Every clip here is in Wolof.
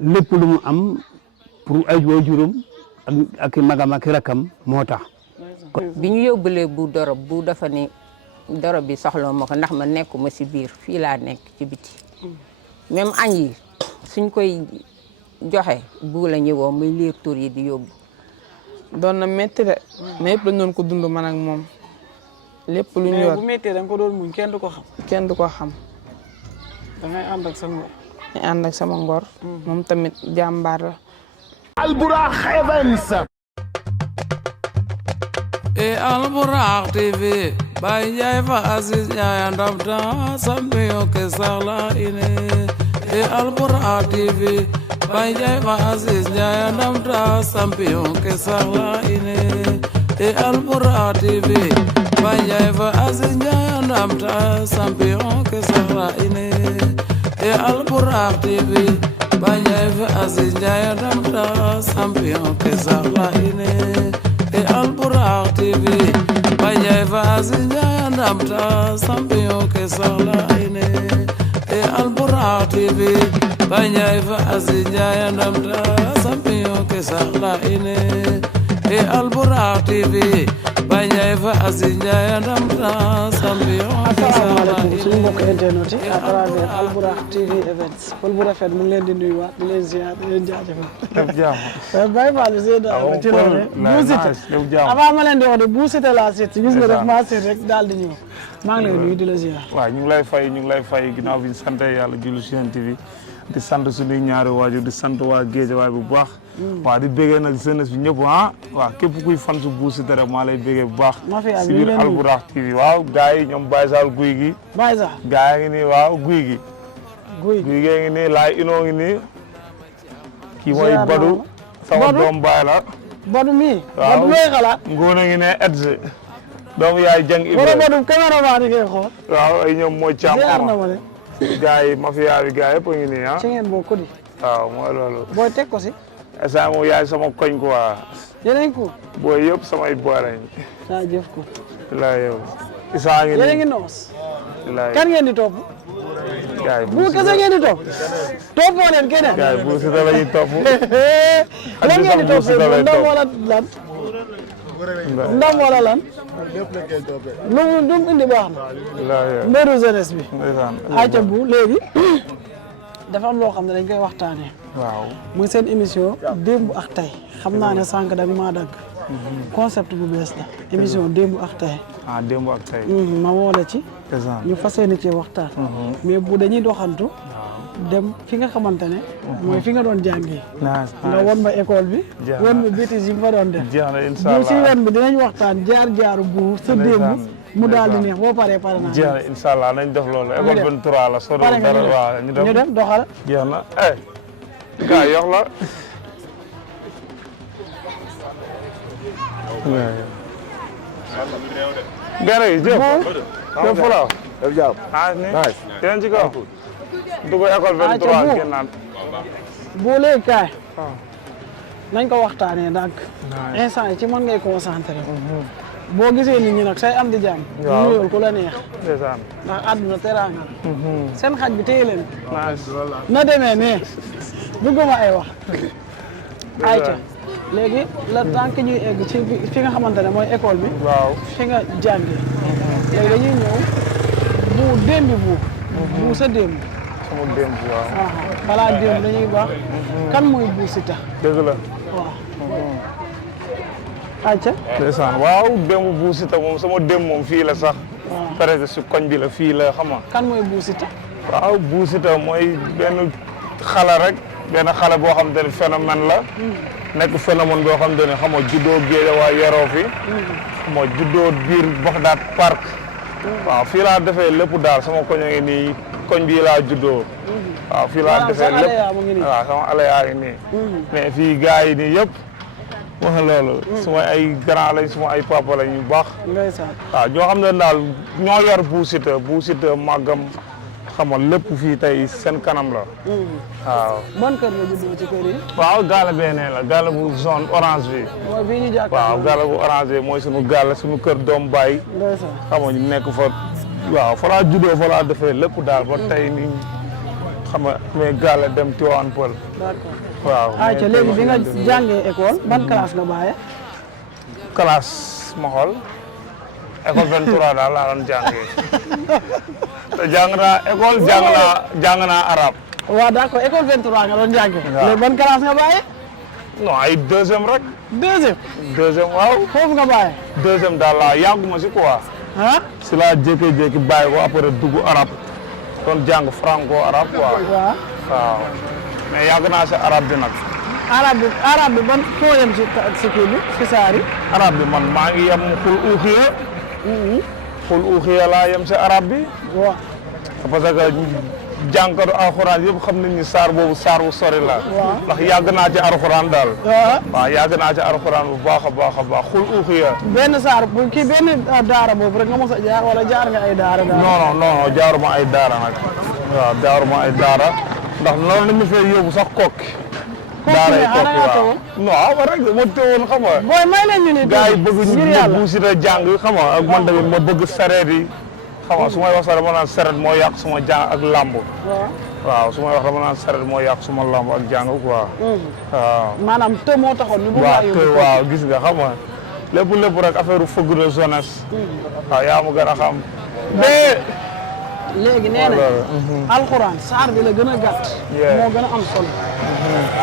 lépp lu mu am pour ay waajuram ak magam ak rakam moo tax. bi ñu yóbbulee bu dorob bu dafa ni dorob bi soxla ma ko ndax ma nekkuma si biir fii laa nekk ci biti même añ yi suñ koy joxe bu la ñëwoo muy liir tur yi di yóbbu. doon na métti de mais yëpp dañ doon ko dund man ak moom lépp lu ñu yor. mais bu méttee da nga ko doon muñ kenn du ko xam. kenn du ko xam. da ngay ànd ak sa ngor. ngay ànd ak sama ngor. moom tamit jàmbaar la. Albourakh Events. et Albourakh TV Baye Ndiaye fa Aziz Ndiaye ndamta sambiyo ke saxla ine et Albourakh TV Baye Ndiaye fa Aziz Ndiaye ndamta sambiyo ke saxla ine et Albourakh TV Baye Ndiaye fa Aziz Ndiaye ndamta sambiyo ke saxla ine et Albourakh TV Baye Ndiaye fa Aziz Ndiaye ndamta sambiyo ke saxla ine et Albourakh TV Baye Ndiaye fa Aziz Ndiaye ndamta sambiyo ke saxla ine et Albourakh TV Baye Ndiaye fa Aziz Ndiaye ndamta sambiyo ke saxla ine et Albourakh TV Baye Ndiaye fa Aziz Ndiaye ndamta sambiyo ke saxla asalaamaaleykum suñu mbokk ine internet yi à travers Albourakh TV Events Pël bu rafet mu ngi leen di nuyuwaat di leen ziar di leen jaajëfal. def jàmm. Baye Fall seen daal ci loolu Bou Siteu avant ma leen di wax de Bou Siteu laa seet gis nga def maa seet rek daal di ñëw maa ngi lay nuyu di la ziar. waaw ñu ngi lay fay ginnaaw bi ñu sant yàlla julli ci Yonent bi di sant suñuy ñaari waajur di sant waa Géejawaay bu baax. waaw di bëggee nag jeunesse bi ñëpp ah waaw képp kuy fan su Bou Siteu rek maa lay bëggee bu baax. si biir Albourakh TV waaw gars yi ñoom Baye Sall guy gi. Baye Sall gars yi ngi nii waaw guy gi. guy gi ngi nii laay inoo ngi nii. kii mooy Badou. sama doom baay la. Badou mii. waaw Badou looy xalaat. Ngóone ngi ne Edge. doomu yaay jàng Ibrahima Badou cameraman yi ngay xool. waaw ay ñoom mooy càmm. ziar na ma de. gars yi mafia bi gars yëpp a ngi nii ah. ci ngeen bokk di. waaw mooy loolu. booy teg ko si. instant moom yaay sama koñ quoi. yeneen ko. booy yëpp samay boy lañ. saa jëf ko. la yow. Issa ngi nii yéen a ngi noos. la kan ngeen di topp. gars yi Bou kese ngeen di topp. toppoo leen keneen. gars yi Bou Siteu la ñuy topp. lan ngeen di toppee ndam wala lan. ndam wala lan. lu mu indi baax na. la yow. mbiru jeunesse bi. ndeysaan. ayca bu léegi dafa am loo xam ne dañ koy waxtaanee. waaw. muy seen émission démb ak tey xam naa ne sànq da nga maa dagg. concept bu bees la émission démb ak tey. ah démb ak tey. ma woo la ci. ndeysaan. ñu fas yéene ci waxtaan. mais bu dañuy doxantu. dem fi nga xamante ne. mooy fi nga doon jàngee. nga won ma école bi. jeex na won ma bêtises yi nga fa doon def. jeex na incha bu allah si won bi dinañ waxtaan jaar-jaaru bu sa démb. mu daal di neex boo paree pare naa. jeex na incha allah nañ def loolu. école 23 la soriwul pare nga dara waaw ñu dem doxal. jeex na gars yox la. gane yi jëf. jëf fula. def jàmm. ah ni yéen ci kaw. dugg école 23 génnaat. boo léegi kaay. nañ ko waxtaanee ndànk. instant yi ci man ngay concentré. boo gisee nit ñi nag say am di jàmm. waaw nuyoo ku la neex. ndeysaan. ndax àdduna teraanga la. seen xaj bi téye leen. na demee ne bëgguma ay wax. ayca léegi la tànk ñuy egg ci fi nga xamante ne mooy école bi. waaw fi nga jàngee. léegi dañuy ñëw bu démb bu. bu sa démb. sama démb waaw. balaa démb dañuy wax. kan mooy Bou Siteu. dëgg la. waaw. ayca. ndeysaan waaw démb Bou Siteu moom sama démb moom fii la sax. peut-être si koñ bi la fii la xam nga. kan mooy Bou Siteu. waaw Bou Siteu mooy benn xale rek benn xale boo xam te ne phénomène la. nekk phénomène boo xam te ne xam nga juddoo Guédiawaye yaroo fi. xam nga juddoo biir Baxdaat parc. waaw fii laa defee lépp daal sama koñ a ngi nii koñ bii laa juddoo. waaw fii laa defee lépp waaw sama aleyaa ngi nii. mais fii gars yi nii yëpp. wax loolu. suma ay grand lañ suma ay papa lañ yu baax. waaw ñoo xam ne daal ñoo yor Bou Siteu Bou Siteu màggam xam nga lépp fii tey seen kanam la. waaw. ban kër nga juddoo ci kër yi. waaw gaale bee nee la gaale bu zone orange bi. mooy bii ñu jàkkaarloo. waaw gaale bu orange bi mooy sunu gaale sunu kër doom baay. xam nga ñu nekk fa. waaw fa laa juddoo fa laa defee lépp daal ba tey nii xam nga mais gaale dem Tivaouane Peulh. d'accord waaw. ayca léegi bi nga jàngee école ban classe nga bàyyee. classe ma xool école 23 daal laa doon jàngee te jàng naa école jàng naa arabe. waaw d'accord école 23 nga doon jàngee. waaw léegi ban classe nga bàyyee. non ay deuxième rek. deuxième waaw. foofu nga bàyyee. deuxième daal laa yàgguma si quoi. ah. si laa jékki-jékki bàyyi ko après dugg arabe doon jàng franco arabe quoi. waaw. waaw mais yàgg naa si arabe bi nag. arabe bi ban foo yem si kii bi si saar yi. arabe bi man maa ngi yem xul uxiya. xul uxiya laa yem si arabe bi. waaw. parce que jànkatu alxuraan yëpp xam nañ ni saar boobu saar bu sori la. waaw ndax yàgg naa ci alxuraan daal. waaw. waaw yàgg naa ci alxuraan bu baax a baax a baax xul uxiya. benn saar bu kii benn daara boobu rek nga mos a jaar wala jaar nga ay daara. non jaaruma ay daara nag. waaw jaaruma ay daara ndax noonu la ñu fay yóbbu sax kokki. daara yi kokki waaw non rek ma teewoon xam nga. booy may leen ñu ni gars yi bëgg ñu buusita jàng xam nga ak man tamit ma bëgg sareet yi. xam nga su may wax sax dama naan sareet moo yàq suma jàng ak làmb. waaw su may wax dama naan sareet moo yàq suma làmb ak jàng quoi. waaw. maanaam të moo taxoon ñu bëgg a yóbbu. waaw gis nga xam nga lépp rek affaire fëgg de jeunesse. waaw yaa ma gën a xam. léegi nee na alxuraan saar bi la gën a gàtt. moo gën a am solo.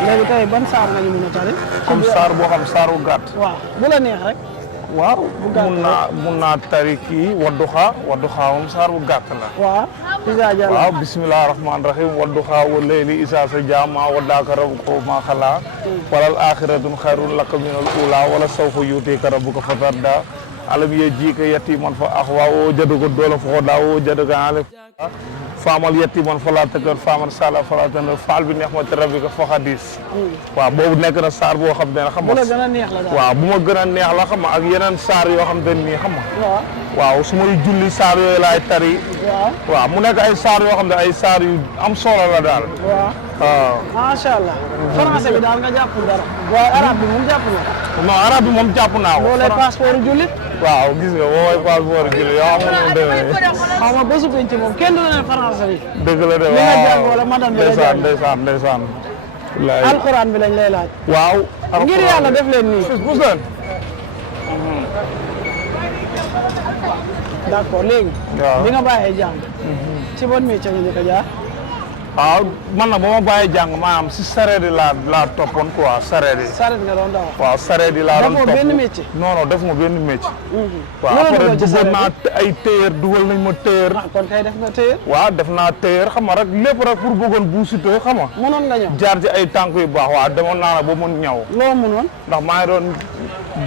léegi tey ban saar nga ñu mën a tari. comme saar boo xam saar bu gàtt. waaw bu la neex rek. waaw mun naa tari kii wadduxa moom saar bu gàtt la. waaw. waaw bisimilah rahmaani rahim wadduxa wa layli isaa sajaa maa waddaaka rabbuka maa xalaa. walal aaxiratun xayrun laka minal uulaa wala sawfa yu'tiika rabbuka fatardaa. alam yajidka yatiiman fa axwaa wa wajadaka doolan fa hadaa wa wajadaka aa'ilan faamal yatiiman falaa taqhar faaman saala falaa tanhar faal bi ni'mati rabbika fa haddis. waaw boobu nekk na saar boo xam ne xam nga. bu la gën a neex la daal. waaw bu ma gën a neex la xam nga ak yeneen saar yoo xam ne nii xam nga. waaw su may julli saar yooyu laay tari. waaw mu nekk ay saar yoo xam ne ay saar yu am solo la daal. waaw. macha allah. français bi daal nga jàpp dara. waaye arabe bi moom jàpp na ko. non arabe bi moom jàpp naa ko. loolay passeport jullit. waaw gis nga boo mooy passeport jullit yoo xam ne moom demee. xaw ma bésu penc moom kenn du ne français bi. dëgg la de waaw li nga jàng wala madame bi la jàng. ndeysaan. alxuraan bi lañ lay laaj. waaw. ngir yàlla def leen nii. d'accord léegi. waaw bi nga bàyyee jàng. ci bon métier nga njëkk a jaar. waaw man nag ba ma bàyyee jàng maanaam si sareet yi laa toppoon quoi sareet yi. sareet nga doon dawal. waaw sareet yi laa doon topp. defoo benn métier. non defuma benn métier. waaw après dugal naa ay téer dugal nañ ma téer. kon kay def nga téer. waaw def naa téer xam nga rek lépp rek pour bëggoon buusite xam nga. mënoon nga ñëw. jaar ci ay tànk yu baax waaw demoon naa la ba mën ñaw. loo mënoon. ndax maa ngi doon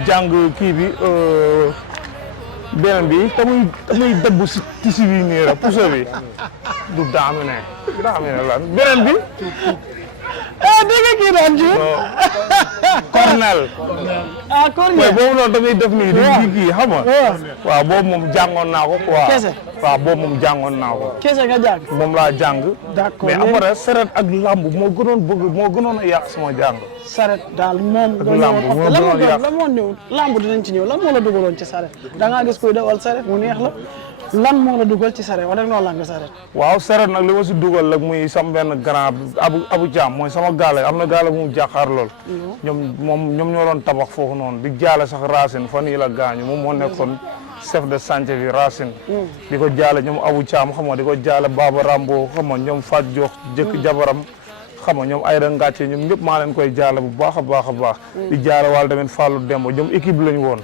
jàng kii bi beneen bi te muy dëbb si tisi bi nii rek pousse bi du daamine lan beneen bi. dégg nga kii doon ci. cornel. cornel mooy boobu noonu damay def nii. di kii xam nga. waaw boobu moom jàngoon naa ko quoi. kese. waaw boobu moom jàngoon naa ko. kese nga jàng. moom laa jàng. d'accord mais après saret ak lamb moo gënoon a yàq sama jàng. saret daal moom. la moo ñëw lamb dinañ ci ñëw lan moo la dugaloon ci saret da ngaa gis kuy dawal saret mu neex la lan moo la dugal ci saret wala noonu la nga saret. waaw saret nag li ma si dugal rek muy sama benn grand Abu Thiam mooy sama gaale am na gaale bu mu jàkkaar lool. ñoom ñoo doon tabax foofu noonu di jaale sax Racine fan yii la gaañu moom moo nekkoon chef de chantier bi Racine. di ko jaale ñoom Abu Thiam xam nga di ko jaale Baba Rambo xam nga ñoom Fatou Diop jëkk jabaram. xam nga ñoom Ayda Ngàcce ñoom ñëpp maa leen koy jaale bu baax a baax. di jaale wàll tamit Fallou Demba ñoom équipe lañ woon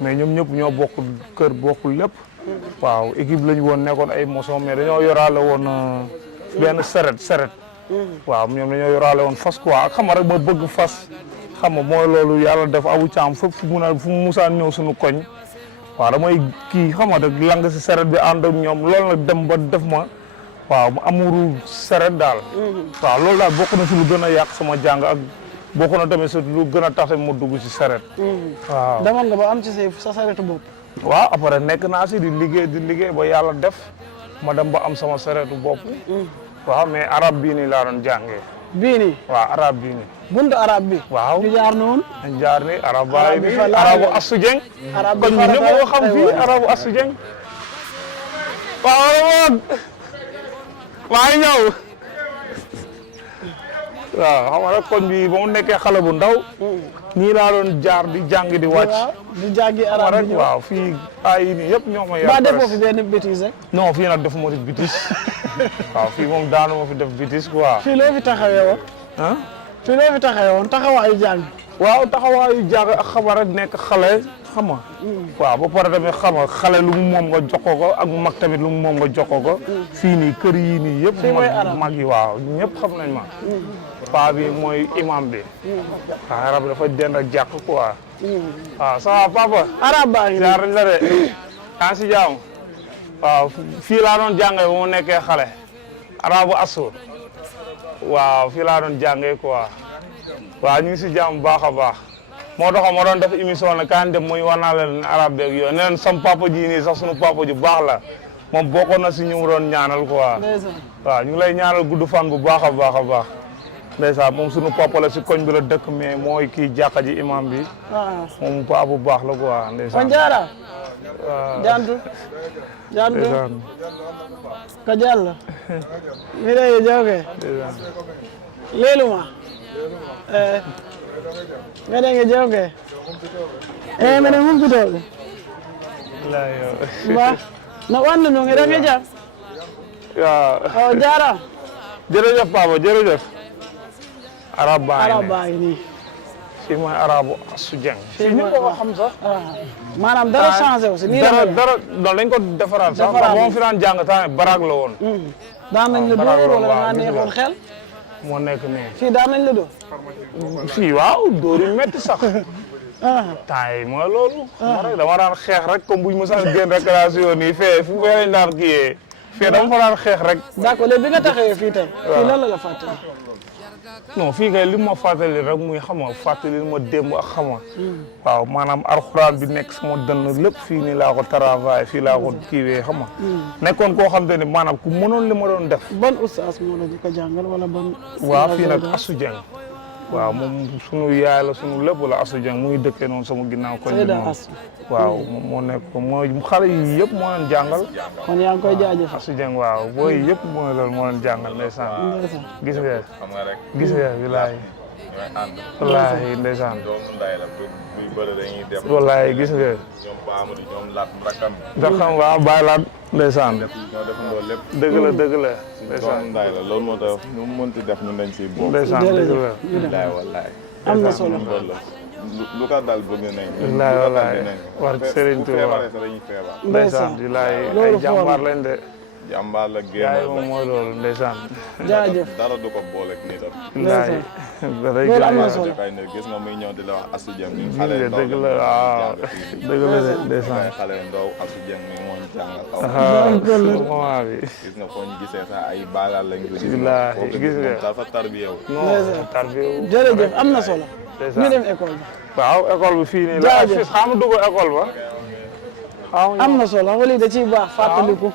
mais ñoom ñëpp ñoo bokk kër bokkul lépp. waaw équipe lañ woon nekkoon ay moson mais dañoo yoraale woon benn seret. waaw ñoom dañoo yoraale woon fas quoi ak xam nga rek ma bëgg fas. xam nga mooy loolu yàlla def Abu Thiam fépp fu mu musaan ñëw suñu koñ. waaw damay kii xam nga rek lang si seret bi ànd ak ñoom loolu nag dem ba def ma. waaw mu amuru saret daal. waaw loolu daal bokk na si lu gën a yàq sama jàng ak bokk na tamit si lu gën a tax tamit mu dugg si saret. waaw demoon nga ba am ci sa saretu bopp. waaw après nekk naa si di liggéey ba yàlla def ma dem ba am sama saretu bopp. waaw mais arab bii nii laa doon jàngee. bii nii. waaw arab bii nii. buntu arab bi. waaw ñu jaar noonu. ñu jaar ni arab baay bi arabu Astou Dieng. arab kon ñu ñëpp xam fii arabu Astou Dieng. waaw maa ngi ñëw waaw xam nga rek koñ bi ba mu nekkee xale bu ndaw nii laa doon jaar di jàng di wàcc waaw di jàngi arab rek bi ñëw waaw fii ay yi nii yëpp ñoo ma yar ba defoo fi benn bêtise rek non fii nag defuma fi bitis waaw fii moom daanu ma fi def bitis quoi fii loo fi taxawee woon ah fii loo fi taxawee woon taxawaayu jàng waaw taxawaayu jàng ak xama rek nekk xale xam nga waaw ba pare tamit xam nga xale lu mu moom nga jox ko ak mag tamit lu mu moom nga jox ko fii nii kër yii nii yëpp mag yi waaw ñëpp xam nañ ma paa bi mooy imam bi waaw arab dafa dend ak jàq quoi waaw ça va papa arab baa ngi jaar la de yaa si jaam waaw fii laa doon jàngee ba mu nekkee xale arabu asur waaw fii laa doon jàngee quoi waaw ñu ngi si jàmm baax a baax moo taxoon ma doon def émission ne kan dem muy war naa leen arab beeg yooyu ne leen sam papa ji nii sax sunu papa ji baax la moom bokkoon na si ñu mu doon ñaanal quoi waaw ñu ngi lay ñaanal gudd fan bu baax a baax a baax ndeysaan moom sunu papa la si koñ bi la dëkk mais mooy kii jàkka ji imam bi moom paa bu baax la quoi ndeysaan on jaara jantu ko jalla mire joge leluma ngene joge mene mum bitoɓe ba no wannu no ngeɗange jam waaw o jara jërëjëf papa jërëjëf arab baa ngi nii fii mooy arabu Astou Dieng fii ñu ko xam sax maanaam dara changé aussi nii dara non dañ ko defaraat sax moom fi daan jàng temps baraag la woon daan nañ la dóor wala nga neexoon xel moo nekk nii fii daan nañ la dóor fii waaw dóor yu métti sax temps yi mooy loolu dama daan xeex rek comme buñ mos a génn récréation nii fee fu fee lañ daan kiyee fii dama fa daan xeex rek d'accord léegi bi nga taxawee fii tey fii lan la la fàttali non fii kay li ma fàttali rek muy xam nga fàttali ma démb ak xam nga waaw maanaam alxuraan bi nekk sama dënn lépp fii nii laa ko travail fii laa ko kiiwee xam nga nekkoon koo xam te ne maanaam ku mënoon li ma doon def ban oustaz moo la di ko jàngal wala ban waaw fii nag Astou Dieng waaw moom sunu yaay la sunu lépp la Astou Dieng muy dëkkee noonu sama ginnaaw koñ bi noonu waaw moo nekk mooy xale yi yëpp moo leen jàngal kon yaa ngi koy jaajëf Astou Dieng waaw booy yëpp mooy loolu moo leen jàngal ndeysaan gis nga gis nga wilaay wallaahi ndeysaan wallaahi gis nga nga xam waaw bàyyi laat ndeysaan dëgg la dëgg la ndeysaan ndaay la loolu moo tax ñu mënti def ñun dañ siy bokk ndeysaan dëgg la wallaay wallaay am na solo lu ko dal bëgg nañ wallaay wallaay war Serigne Touba feebaree sax dañuy feebar ndeysaan wilaay ay jàmbaar lañ de jàmbaar la yaay moom mooy loolu ndeysaan jaajëf dara du ko booleeg nii tam wilaay loolu am na solo kay ne gis nga muy ñëw di la wax Astou Dieng ñu xale ndaw dëgg la waaw dëgg la de ndeysaan xale ndaw Astou Dieng mi moo jàngal xaw moment bi gis nga foo ñu gisee sax ay baalaal lañ ko gis wilaay gis nga dafa tarbiyewu non tarbiyewu jërëjëf am na solo ñu dem école bi waaw école bi fii nii la fii xam dugg école ba am na solo wala da ciy baax fàttaliku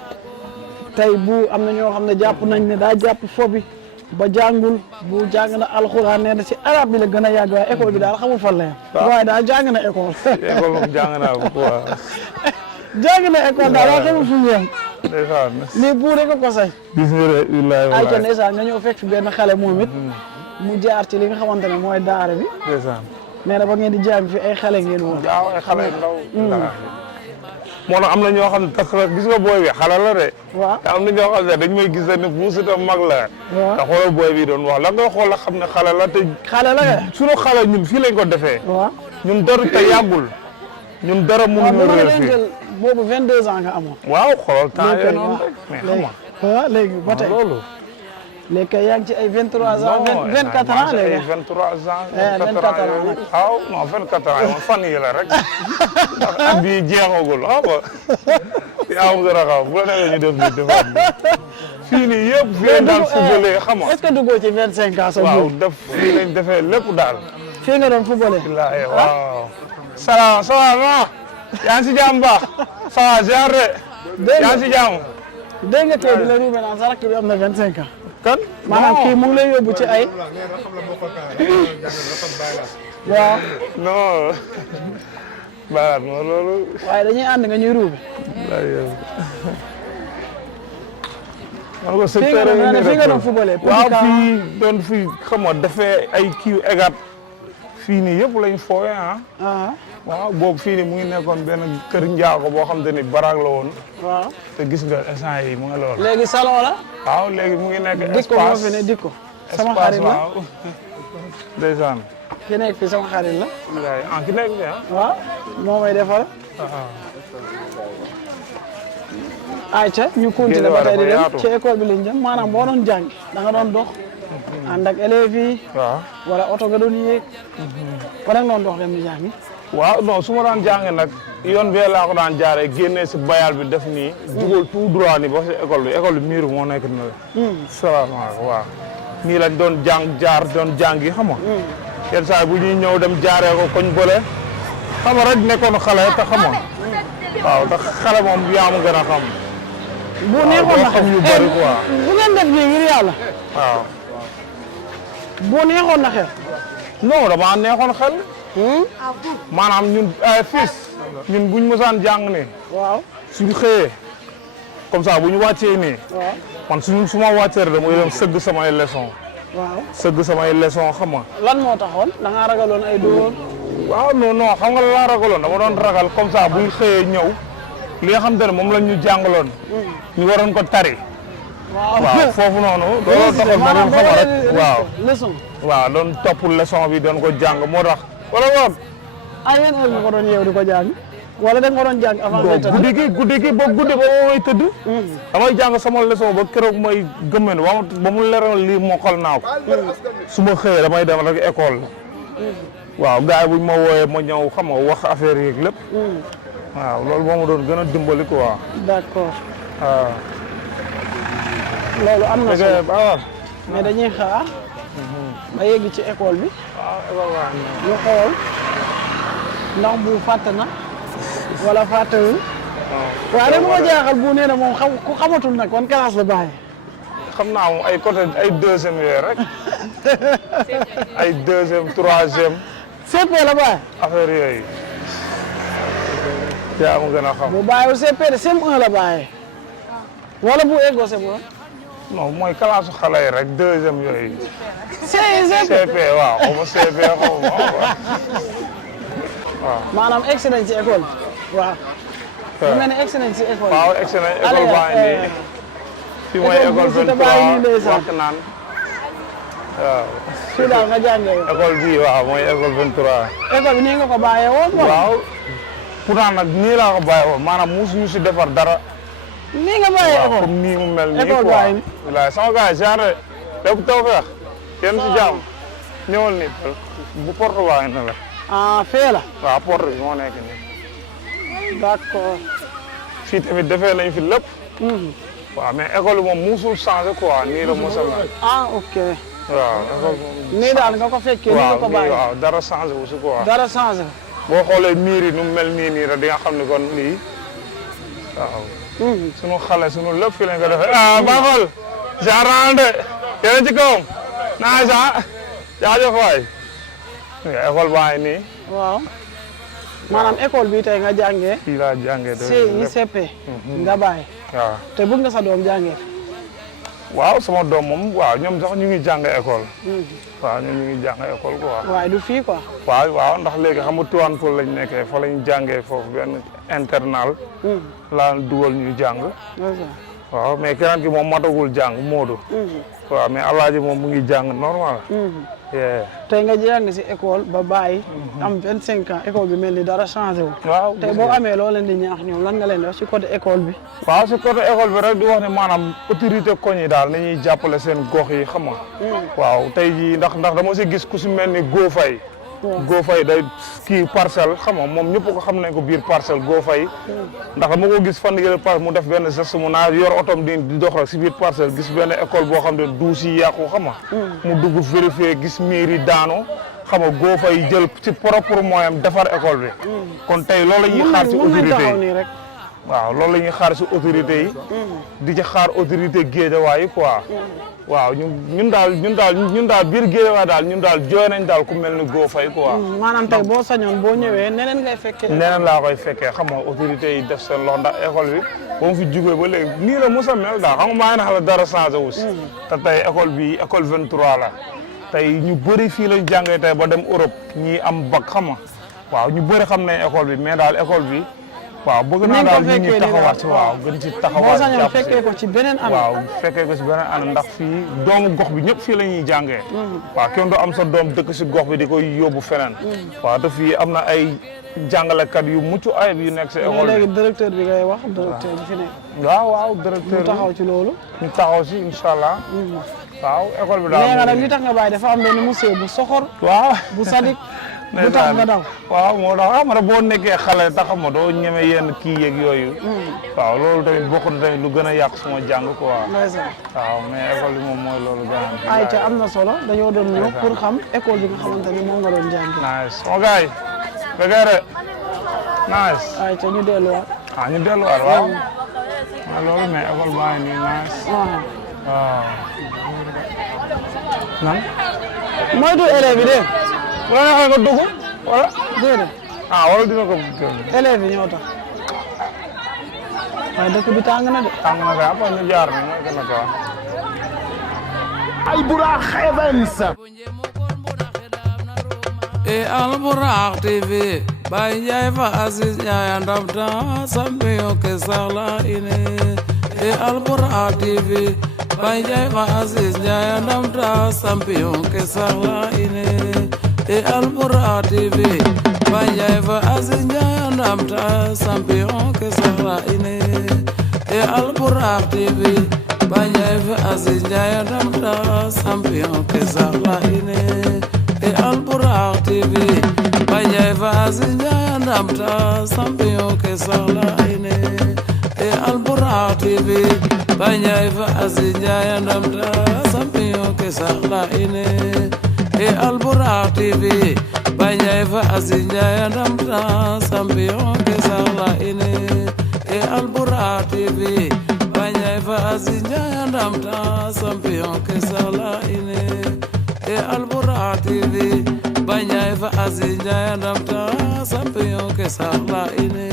tey bu am na ñoo xam ne jàpp nañ ne daa jàpp fo bi ba jàngul bu jàng na alxuraan nee na ci arab bi la gën a yàgg waaye école bi daal xamul fan la yem waaye daal jàng na école école moom jàng naa ko quoi jàng na école daal daa xamul fu mu yem ndeysaan lii bu rek ko sañ gis nga de wilaay ay ca ndeysaan nga ñëw fekk fi benn xale moom it mu jaar ci li nga xamante ne mooy daara bi ndeysaan nee na ba ngeen di jàng fi ay xale ngeen woon waaw ay xale ndaw moo tax am na ñoo xam ne parce que gis nga booy bi xale la de waaw te am na ñoo xam ne dañ may gis ne bu Siteu mag la waaw te xoolal booy bi doon wax la nga xool xam ne xale la te xale la nga suñu xale ñun fii lañ ko defee waaw ñun dara te yàggul ñun dara waaw mënuñu bu réer ma fii jël boobu 22 ans nga amoon waaw xoolal temps léegi yooyu noonu rek mais xam nga waaw léegi ba tey loolu léegi kay yaa ngi ci ay 23 ans 24 ans léegi 23 ans 24 ans nag waaw non 24 ans moom fan yi la rek ndax at bii jeexagul xam nga yaa ngi gën a xam bu la neexee ñu def nii defaat fii nii yëpp fii lañ daan footballé xam nga est-ce que duggoo ci 25 ans sax waaw def fii lañ defee lépp daal fii nga doon footballé wallaahi waaw salaam ça va yaa ngi si jàmm baax ça va ziar de yaa ngi si jàmm dégg nga tey di la ruumee naan sa rakk bi am na 25 ans kan maanaam kii mu ngi lay yóbbu ci ay waaw non baat moo loolu waaye dañuy ànd nga ñuy ruube man ko secteur fii nga doon footballé. waaw fii doon fii xam nga dafee ay kii égat fii nii yëpp lañ fooye waaw boobu fii nii mu ngi nekkoon benn kër njaago boo xam te ni baraag la woon. waaw te gis nga instant yi mu ngi lool. léegi salon la. waaw léegi mu ngi nekk espace dikko moo fi ne dikko. sama xarit la waaw. ndeysaan. ki nekk fi sama xarit la. ki nekk fi waaw moo may defar. ayca ñu continuer ba tey di dem ci école bi lañ jëm maanaam boo doon jàng da nga doon dox. ànd ak élèves yi. waaw wala oto nga doon yéeg. wala nga doon dox dem di jàngi. waaw non su ma daan jàngee nag yoon bee laa ko daan jaaree génnee si bayal bi def nii. dugal tout droit nii ba si école bi miir moo nekk na la. salaamaaleykum waaw. nii lañ doon doon jàngi xam nga. yenn saa bu ñuy ñëw dem jaaree ko koñ bële xam nga rek nekkoon xale te xam nga. waaw te xale moom yaa ma gën a xam. bu neexoon na xam yu bëri quoi. bu ngeen def nii ngir yàlla. waaw. bu neexoon na xel. non damaa neexoon xel. maanaam ñun fils ñun buñ mosaan jàng nii. waaw suñu xëyee comme ça bu ñu wàccee nii. waaw man su ma wàccee rek damay dem sëgg samay leçon. waaw sëgg samay leçon xam nga. lan moo taxoon da ngaa ragaloon ay dóor. waaw non xam nga la laa ragaloon dama doon ragal comme ça buñ xëyee ñëw li nga xam te ne moom lañ ñu jàngaloon. ñu waroon ko tari. waaw foofu noonu. looloo taxoon ma doon xam rek waaw. leçon. waaw doon topp leçon bi doon ko jàng moo tax. wala woon. ay yéen heure nga ko doon yeew di ko jàng. wala da nga ko doon jàng avant ngay tëdd. guddi gi ba may tëdd. damay jàng sama leçon ba keroog may gëmmen ba mu leeral lii mokkal naa ko. su ma xëyee damay dem rek école. waaw gars yi buñ ma wooyee ma ñëw xam nga wax affaire yi lépp. waaw loolu moo ma doon gën a dimbali quoi. d'accord. waaw. loolu am na solo waaw. mais dañuy xaar. ba yegg ci école bi. waaw école waaw. ñu xool ndax bu fàtte na wala fàttewul. waaw da moo jaaxal bu nee na moom ku xamatul nag kon classe la bàyyi. xam naa moom ay côté ay deuxième yooyu rek. ay deuxième troisième. CP la bàyyi. affaire yooyu. yaa ma gën a xam. bu bàyyiwul CP de CM1 la bàyyi. wala bu eggoo CM1. non mooy classe xale yi rek deuxième yooyu. CP waaw xaw ma CP xaw ma waaw. maanaam excellence ci école bi waaw. bu mel ne excellence ci école bi. waaw excellence école baa ngi nii. fii mooy école 23 wax naan. waaw. fii daal nga jàngee yow. école bii waaw mooy école 23. école bi nii nga ko bàyyee woon. waaw. pourtant nag nii laa ko bàyyee woon maanaam mosuñu si defar dara. nii nga bàyyee école comme nii mu mel nii école quoi. baa ngi walaay sama gars yi genre lépp taw feex. kenn si jàmm ñëwal nii bu porte baa ngi ne la. ah fee la. waaw porte bi moo nekk nii. d'accord. fii tamit defee nañ fi lépp. waaw mais école bi moom musul changé quoi nii la mos a mel. ah ok. waaw école moom. nii daal nga ko fekkee nii nga ko bàyyi. waaw dara changé wu si quoi. dara changé. boo xoolee miir yi nu mu mel nii rek di nga xam ne kon lii waaw. sunu xale sunu lépp fii lañ ko defee ah Bafal. genre yéen ci kawam. naa sax jaajëf waay. école baa ngi nii. waaw. maanaam école bi tey nga jàngee. fii laa jàngee CP. nga bàyyi. waaw te bëgg nga sa doom jàngee. waaw sama doom moom waaw ñoom sax ñu ngi jàng école. waaw ñoom ñu ngi jàng école quoi. waaye du fii quoi. waaw ndax léegi xam nga Tivaouane Peulh lañ nekkee fa lañ jàngee foofu benn internal. laa dugal ñuy jàng. waaw mais keneen ki moom matagul jàng Modou. waaw mais Alaaji moom mu ngi jàng normal. tey nga jàng si école ba bàyyi. am 25 ans école bi mel ni dara changé wu. waaw tey boo amee loo leen di ñaax ñoom lan nga leen di wax si côté école bi. waaw si côté école bi rek di wax ne maanaam autorité koñ yi daal nañuy jàppale seen gox yi xam nga. waaw tey jii ndax dama si gis ku si mel ni Go Faye. Go Faye day kii parcelle xam nga moom ñëpp ko xam nañ ko biir parcelle Go Faye. ndax dama ko gis fan yële mu def benn geste mu naa yor otom di dox rek si biir parcelle gis benn école boo xam ne duus yi yàqu xam nga. mu dugg vérifier gis miir yi daanu xam nga Go Faye jël ci propre moyen defar école bi. kon tey loolu la ñuy xaar si autorité yi waaw loolu la ñuy xaar si autorité yi. di ci xaar autorité Guédiawaye quoi. waaw ñun daal biir Guédiawaye daal ñun daal jooy nañ daal ku mel ni Go Faye quoi. maanaam tey boo sañoon boo ñëwee neneen ngay fekkee. neneen laa koy fekkee xam nga autorité yi def seen loxo ndax école bi ba mu fi jugee ba léegi nii la mos a mel daal xam nga maa ngi nax la dara changé wu si. te tey école bi école 23 la tey ñu bëri fii lañ jàngee tey ba dem Europe ñii am bac xam nga waaw ñu bëri xam nañ école bi mais daal école bi. waaw bëgg naa daal nit ñi taxawaat ci waaw gën ci taxawaat boo sañoon fekkee ko ci beneen année waaw fekkee ko ci beneen année ndax fii doomu gox bi ñëpp fii la ñuy jàngee waaw kenn du am sa doom dëkk si gox bi di koy yóbbu feneen waaw te fii am na ay jàngalekat yu mucc ayib yu nekk si école bi léegi directeur bi ngay wax directeur bi fi nekk waaw directeur ñu taxaw ci loolu ñu taxaw si incha allah waaw école bi daal nee nga nag li tax nga bàyyi dafa am benn monsieur bu soxor waaw bu sadik bu tax nga daw waaw moo tax xam nga boo nekkee xale tax ma doo ñeme yenn kii yeeg yooyu waaw loolu tamit bokk na tamit lu gën a yàq suma jàng quoi waaw mais école bi moom mooy loolu gën a ayca am na solo dañoo doon ñëw pour xam école bi nga xamante ni moom nga doon jàng nice sama gars yi begere nice ayca ñu delluwaat ñu delluwaat waaw loolu mais école baa ngi nii nice waaw nan moytu élèves yi de wala nga nga dugg wala déedéet wala dina ko élèves yi ñoo tax waaye dëkk bi tàng na de tàng na kay après ñu jaar ni mooy gën a gaaw Albourakh Events Albourakh TV Baye Ndiaye fa Aziz Ndiaye ndabda sambiyo ke saxla ine Albourakh TV Baye Ndiaye fa Aziz Ndiaye ndabda sambiyo ke saxla ine Albourakh TV Baye Ndiaye fa Aziz Ndiaye ndabda sambiyo ke saxla ine Albourakh TV Baye Ndiaye fa Aziz Ndiaye ndabda sambiyo ke saxla ine Albourakh TV Baye Ndiaye fa Aziz Ndiaye ndabda sambiyo ke saxla ine Albourakh TV Baye Ndiaye fa Aziz Ndiaye ndabda sambiyo ke saxla ine Albourakh TV Baye Ndiaye fa Aziz Ndiaye ndabda sambiyo ke saxla ine Albourakh TV Baye Ndiaye fa Aziz Ndiaye ndabda sambiyo ke saxla ine Albourakh TV Baye Ndiaye fa Aziz Ndiaye ndabda sambiyo ke saxla ine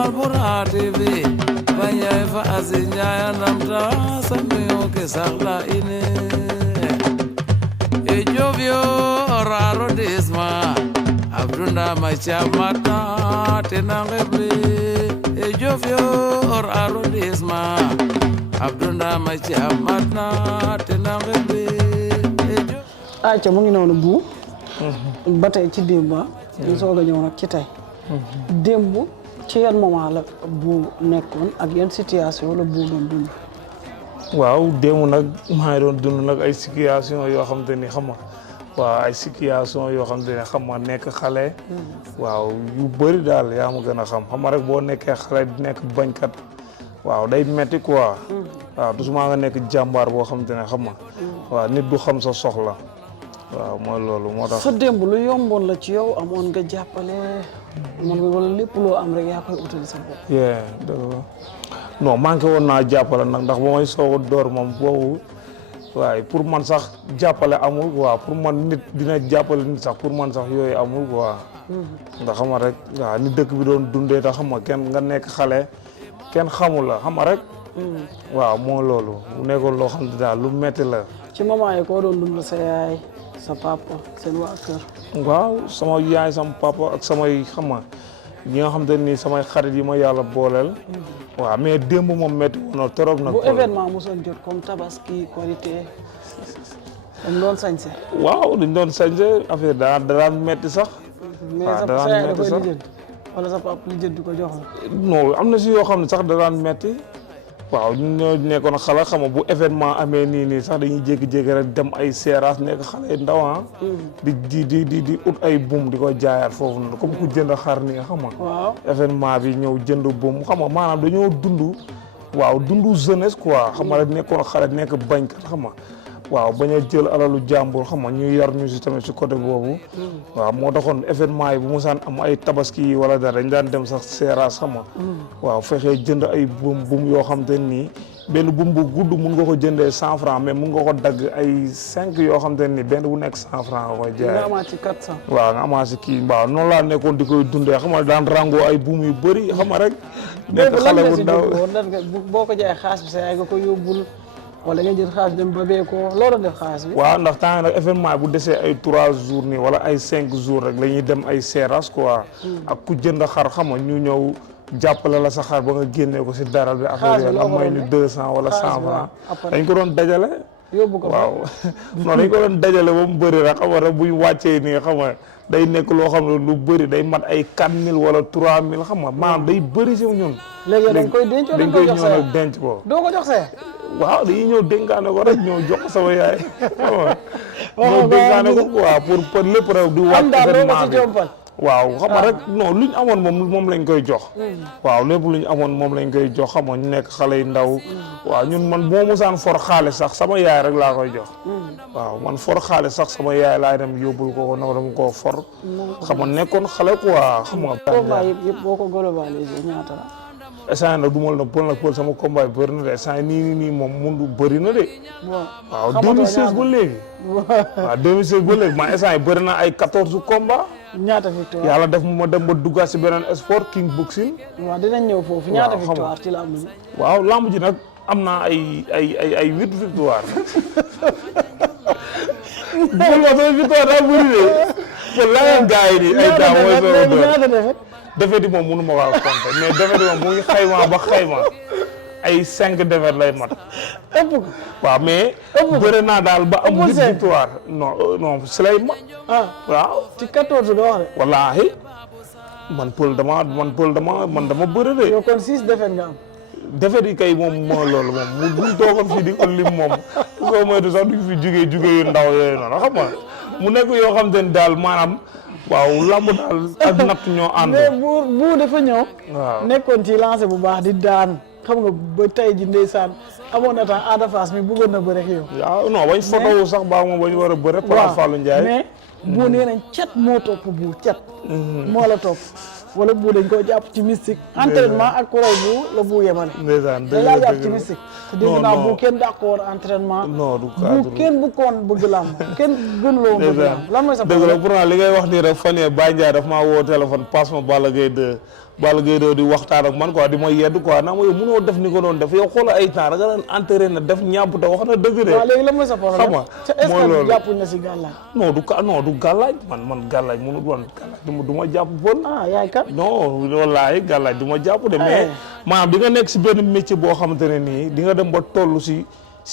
Albourakh TV Baye Ndiaye fa Aziz Ndiaye ndabda sambiyo ke saxla ine Jovio arrondissement Abdounda Machamata tenangeble Jovio arrondissement Abdounda Machamata tenangeble ayca mu ngi noonu bu ba tey ci démb ñu soog a ñëw nag ci tey démb ci yan moment la bu nekkoon ak yan situation la bu doon dund waaw démb nag maa ngi doon dund nag ay situation yoo xam te ni xam nga waaw ay situation yoo xam te ne xam nga nekk xale waaw yu bëri daal yaa ma gën a xam nga rek boo nekkee xale di nekk bañkat waaw day metti quoi waaw doucement nga nekk jàmbaar boo xam te ne xam nga waaw nit du xam sa soxla waaw mooy loolu moo tax sa démb lu yomboon la ci yow amoon nga jàppale amoon nga wala lépp loo am rek yaa koy utali sa bopp dëgg non manqué woon naa jàppale nag ndax ba may soog a door moom boobu waaye pour man sax jàppale amul quoi pour man nit dina jàppale nit sax pour man sax yooyu amul quoi ndax xam nga rek waaw ni dëkk bi doon dundee tax xam nga kenn nga nekk xale kenn xamul la xam nga rek waaw moo loolu mu nekkoon loo xam ne daal lu metti la ci moment yi koo doon dund sa yaay sa papa seen waa kër waaw sama yaay sama papa ak samay xam nga ñi nga xam te ni samay xarit yi ma yàlla booleel waaw mais démb moom métti woon na trop nag bu événement mosoon jot comme tabaski korité dañ doon sañse waaw dañ doon sañse affaire daan métti sax mais sa yaay da koy lijjanti wala sa papa lijjanti ko jox la non am na si yoo xam ne sax da daan métti waaw ñun ñoo nekkoon xale xam nga bu événement amee nii sax dañuy jékki-jékki rek dem ay seeraas nekk xale ndaw di ut ay buum di ko jaayaat foofu noonu comme ku jënd xar ni nga xam nga waaw événement bi ñëw jënd buum xam nga maanaam dañoo dund waaw dundu jeunesse quoi xam nga rek nekkoon xale nekk bañkat xam nga waaw bañ a jël alalu jàmbur xam nga ñu yar ñu si tamit si côté boobu waaw moo taxoon événement yi bu musaan am ay tabaski yi wala dara dañ daan dem sax seeraas xam nga waaw fexee jënd ay buum yoo xam te nii benn buum bu gudd mun nga ko jëndee 100 francs mais mun nga ko dagg ay 5 yoo xam te ni benn bu nekk 100 francs nga koy jaay. nga amaat ci 400. waaw nga amaat ci kii waaw noonu laa nekkoon di koy dundee xam nga daan rangoo ay buum yu bëri xam nga rek. nekk xale bu ndaw boo ko jaayee xaalis bi sa yaay nga ko yóbbul wala nga jël xaalis dem ba bee ko loo doon def xaalis bi. waaw ndax temps nag événement bu desee ay 3 jours nii wala ay 5 jours rek la ñuy dem ay seeras quoi. ak ku jënd xar xam nga ñu ñëw. jàppale la sa xar ba nga génnee ko si daral bi affaire yooyu am may ñu 200 wala 100 francs dañ ko doon dajale yóbbu ko waaw non dañ ko doon dajale ba mu bëri rek xam nga rek buñ wàccee nii xam nga day nekk loo xam ne lu bëri day mat ay 4000 wala 3000 xam nga maanaam day bëri si ñun léegi dañ koy denc dañ koy ñëw nag denc ko doo ko jox see waaw dañuy ñëw dénkaane ko rek ñëw jox ko sama yaay xam nga ñëw dénkaane ko waaw pour lépp rek di wàcc événement bi waaw xam nga rek non luñ amoon moom lañ koy jox waaw lépp luñ amoon moom lañ koy jox xam nga ñu nekk xale yu ndaw waaw ñun man boo mosaan for xaalis sax sama yaay rek laa koy jox waaw man for xaalis sax sama yaay laay dem yóbbul ko na dama koo for xam nga nekkoon xale quoi xam nga combat yëpp boo ko globalisé ñaata la essane nag du ma la pël nag pël sama combat yi bëri na de essane nii moom mundu bëri na de waaw 2016 ba léegi waaw 2016 ba léegi man essane bëri na ay 14 combat ñaata victoire yàlla def ma dem ba duggaat si beneen sport king boxing. waaw dinañ ñëw foofu ñaata victoire ci lamb ji. waaw lamb ji nag am naa ay 8 victoire. bu ma sooy victoire daa bëri de. pour leneen gars yi nii ay daa mooy soo doon defet yi moom mënu ma kaa compter mais defet yi moom mu ngi xayma ba xayma ay 5 defet lay mat. ëpp ko waaw mais. bëri naa daal ba am 8 victoire non si lay mat. waaw ci 14 nga wax de. wallaahi man pël dama bëri de. yow kon 6 defet nga am. defet yi kay moom moo loolu moom mu buñ toogoon fii di ko lim moom soo moytu sax duñ fi jugee yu ndaw yooyu noonu xam nga mu nekk yoo xam te ne daal maanaam waaw lamb daal ak natt ñoo ànd. mais bu dafa ñëw. waaw nekkoon ci lancé bu baax di daan xam nga ba tey ji ndeysaan amoon na temps Ada Fass mi bëggoon na bëre ak yow. waaw non bañ photo sax baa moom bañ war a bëre. waaw Fallou Ndiaye mais bu nee nañ cet moo topp bu cet. moo la topp. wala bu dañ ko jàpp ci mystique. entraînement ak kuréel bu la bu yemale. ndeysaan dañ laa jàpp ci mystique. te dégg naa bu kenn dàqoon entraînement. non du cadre bu kenn bu koon bëgg làmb kenn gënuloo bëgg làmb lan mooy sa dëgg la pourtant li ngay wax nii rek fan yii Baye Ndiaye daf maa woo téléphone passe ma Balla Gaye 2 di waxtaan ak man quoi di ma yedd quoi naa ma yow mënoo def ni ko doon def yow xoolal ay temps da nga daan entraîné def ñàmp te wax na dëgg de. waaw léegi lan mooy sa problème xam nga est-ce que jàppuñ na si gàllaaj. non du gàllaaj man gàllaaj mënul woon gàllaaj du ma jàpp bon. ah yaay kat. non wallaahi gàllaaj du ma jàpp de mais maanaam di nga nekk si benn métier boo xamante ne nii di nga dem ba toll si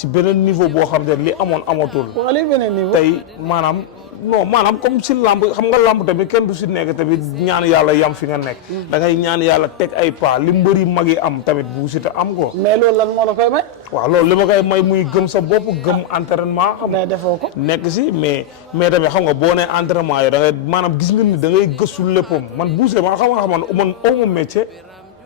beneen niveau boo xamante ne li amoon amatul. waaw li beneen niveau tey maanaam. non maanaam comme si lamb xam nga lamb tamit kenn du si nekk tamit ñaan yàlla yam fi nga nekk. da ngay ñaan yàlla teg ay pas li mbëri mag yi am tamit bu si te am ko. mais loolu lan moo la koy may. waaw loolu li ma koy may muy gëm sa bopp gëm entraînement. xam nga defoo ko. nekk si mais tamit xam nga boo nee entraînement yi da ngay maanaam gis nga ni da ngay gëstu léppam man buuse man xam nga man aw ma métier.